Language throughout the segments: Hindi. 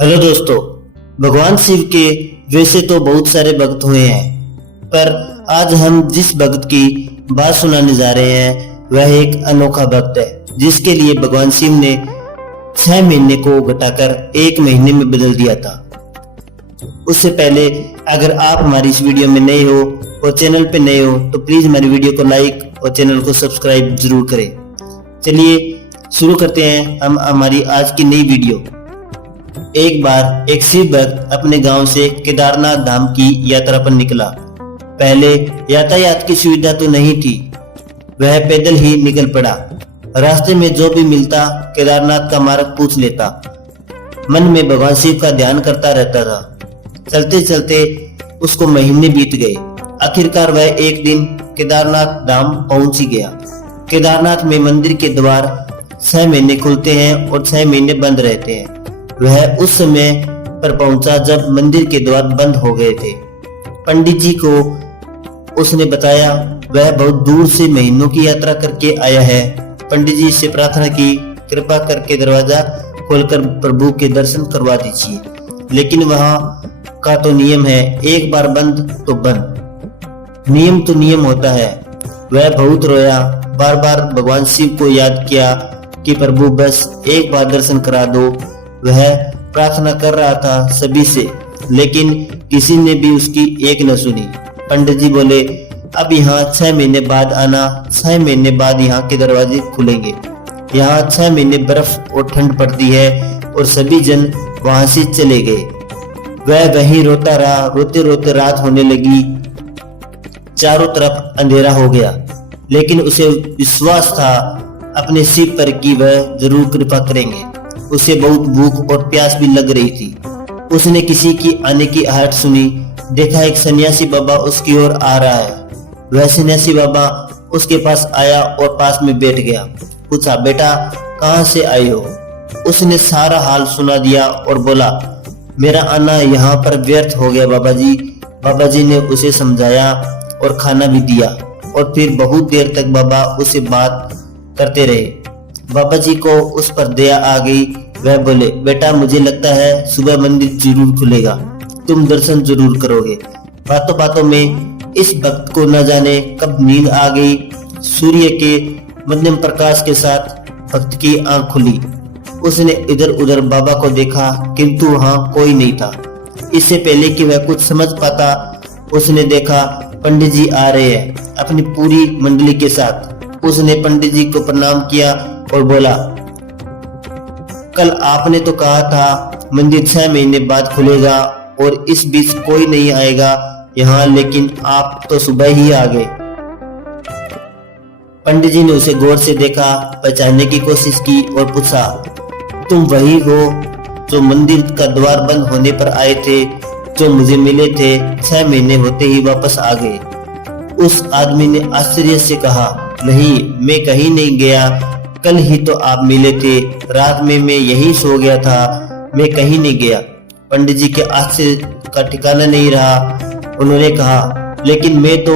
हेलो दोस्तों, भगवान शिव के वैसे तो बहुत सारे भक्त हुए हैं, पर आज हम जिस भक्त की बात सुनाने जा रहे हैं वह एक अनोखा भक्त है जिसके लिए भगवान शिव ने 6 महीने को घटाकर 1 महीने में बदल दिया था। उससे पहले अगर आप हमारी इस वीडियो में नए हो और चैनल पे नए हो तो प्लीज हमारी वीडियो को लाइक और चैनल को सब्सक्राइब जरूर करें। चलिए शुरू करते हैं हम हमारी आज की नई वीडियो। एक बार एक शिव भक्त अपने गांव से केदारनाथ धाम की यात्रा पर निकला। पहले यातायात की सुविधा तो नहीं थी, वह पैदल ही निकल पड़ा। रास्ते में जो भी मिलता केदारनाथ का मार्ग पूछ लेता। मन में भगवान शिव का ध्यान करता रहता था। चलते चलते उसको महीने बीत गए। आखिरकार वह एक दिन केदारनाथ धाम पहुंच ही गया। केदारनाथ में मंदिर के द्वार 6 महीने खुलते हैं और 6 महीने बंद रहते हैं। वह उस समय पर पहुंचा जब मंदिर के द्वार बंद हो गए थे। पंडित जी को उसने बताया वह बहुत दूर से महीनों की यात्रा करके आया है। पंडित जी से प्रार्थना की, कृपा करके दरवाजा खोलकर प्रभु के दर्शन करवा दीजिए। लेकिन वहां का तो नियम है, एक बार बंद तो बंद। नियम तो नियम होता है। वह बहुत रोया, बार बार भगवान शिव को याद किया कि प्रभु बस एक बार दर्शन करा दो। वह प्रार्थना कर रहा था सभी से, लेकिन किसी ने भी उसकी एक न सुनी। पंडित जी बोले, अब यहाँ 6 महीने बाद आना, 6 महीने बाद यहाँ के दरवाजे खुलेंगे। यहाँ 6 महीने बर्फ और ठंड पड़ती है। और सभी जन वहां से चले गए। वह वहीं रोता रहा। रोते रोते रात होने लगी, चारों तरफ अंधेरा हो गया। लेकिन उसे विश्वास था अपने शिव पर कि वह जरूर कृपा करेंगे। उसे बहुत भूख और प्यास भी लग रही थी। उसने किसी की आने की आहट सुनी। देखा एक सन्यासी बाबा उसकी ओर आ रहा है। वह सन्यासी बाबा उसके पास आया और पास में बैठ गया। पूछा, बेटा कहाँ से आए हो? उसने सारा हाल सुना दिया और बोला, मेरा आना यहाँ पर व्यर्थ हो गया बाबा जी। बाबा जी ने उसे समझाया और खाना भी दिया। और फिर बहुत देर तक बाबा उसे बात करते रहे। बाबा जी को उस पर दया आ गई। वह बोले, बेटा मुझे लगता है सुबह मंदिर जरूर खुलेगा, तुम दर्शन जरूर करोगे। बातों बातों में इस भक्त को न जाने कब नींद आ गई। सूर्य के मध्यम प्रकाश के साथ भक्त की आंख खुली। उसने इधर उधर बाबा को देखा, किंतु वहां कोई नहीं था। इससे पहले कि वह कुछ समझ पाता, उसने देखा पंडित जी आ रहे हैं अपनी पूरी मंडली के साथ। उसने पंडित जी को प्रणाम किया और बोला, कल आपने तो कहा था मंदिर 6 महीने बाद खुलेगा और इस बीच कोई नहीं आएगा यहाँ, लेकिन आप तो सुबह ही आ गए। पंडित जी ने उसे गौर से देखा, पहचानने की कोशिश की और पूछा, तुम वही हो जो मंदिर का द्वार बंद होने पर आए थे, जो मुझे मिले थे, 6 महीने होते ही वापस आ गए? उस आदमी ने आश्चर्य से कहा, नहीं, मैं कहीं नहीं गया। कल ही तो आप मिले थे। रात में मैं यहीं सो गया था, मैं कहीं नहीं गया। पंडित जी के आश्चर्य का ठिकाना नहीं रहा। उन्होंने कहा, लेकिन मैं तो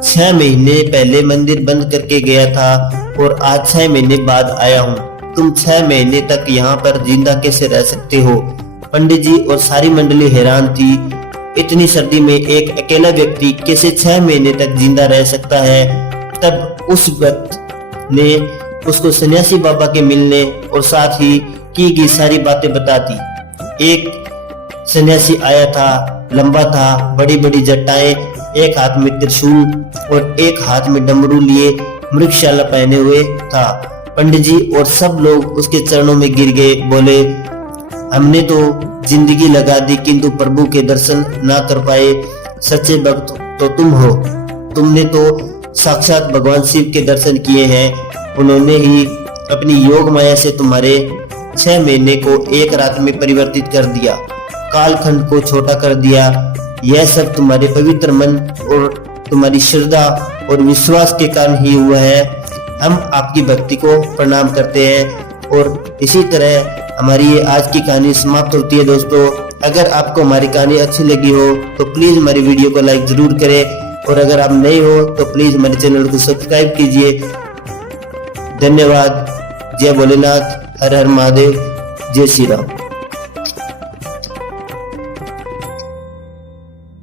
6 महीने पहले मंदिर बंद करके गया था और आज 6 महीने बाद आया हूँ। तुम 6 महीने तक यहाँ पर जिंदा कैसे रह सकते हो? पंडित जी और सारी मंडली हैरान थी। इतनी सर्दी में एक अकेला व्यक्ति कैसे 6 महीने तक जिंदा रह सकता है? तब उस व्यक्ति ने उसको सन्यासी बाबा के मिलने और साथ ही की गई सारी बातें बता दी। एक सन्यासी आया था, लंबा था, बड़ी बड़ी जटाएं, एक हाथ में त्रिशूल और एक हाथ में डमरू लिए मृगशाला पहने हुए था। पंडित जी और सब लोग उसके चरणों में गिर गए। बोले, हमने तो जिंदगी लगा दी किंतु प्रभु के दर्शन ना कर पाए। सच्चे भक्त तो तुम हो। तुमने तो साक्षात भगवान शिव के दर्शन किए हैं। उन्होंने ही अपनी योग माया से तुम्हारे 6 महीने को एक रात में परिवर्तित कर दिया, कालखंड को छोटा कर दिया। यह सब तुम्हारे पवित्र मन और तुम्हारी श्रद्धा और विश्वास के कारण ही हुआ है। हम आपकी भक्ति को प्रणाम करते हैं। और इसी तरह हमारी ये आज की कहानी समाप्त होती है। दोस्तों, अगर आपको हमारी कहानी अच्छी लगी हो तो प्लीज हमारी वीडियो को लाइक जरूर करें। और अगर आप नए हो तो प्लीज हमारे चैनल को सब्सक्राइब कीजिए। धन्यवाद। जय भोलेनाथ, हर हर महादेव, जय श्री राम।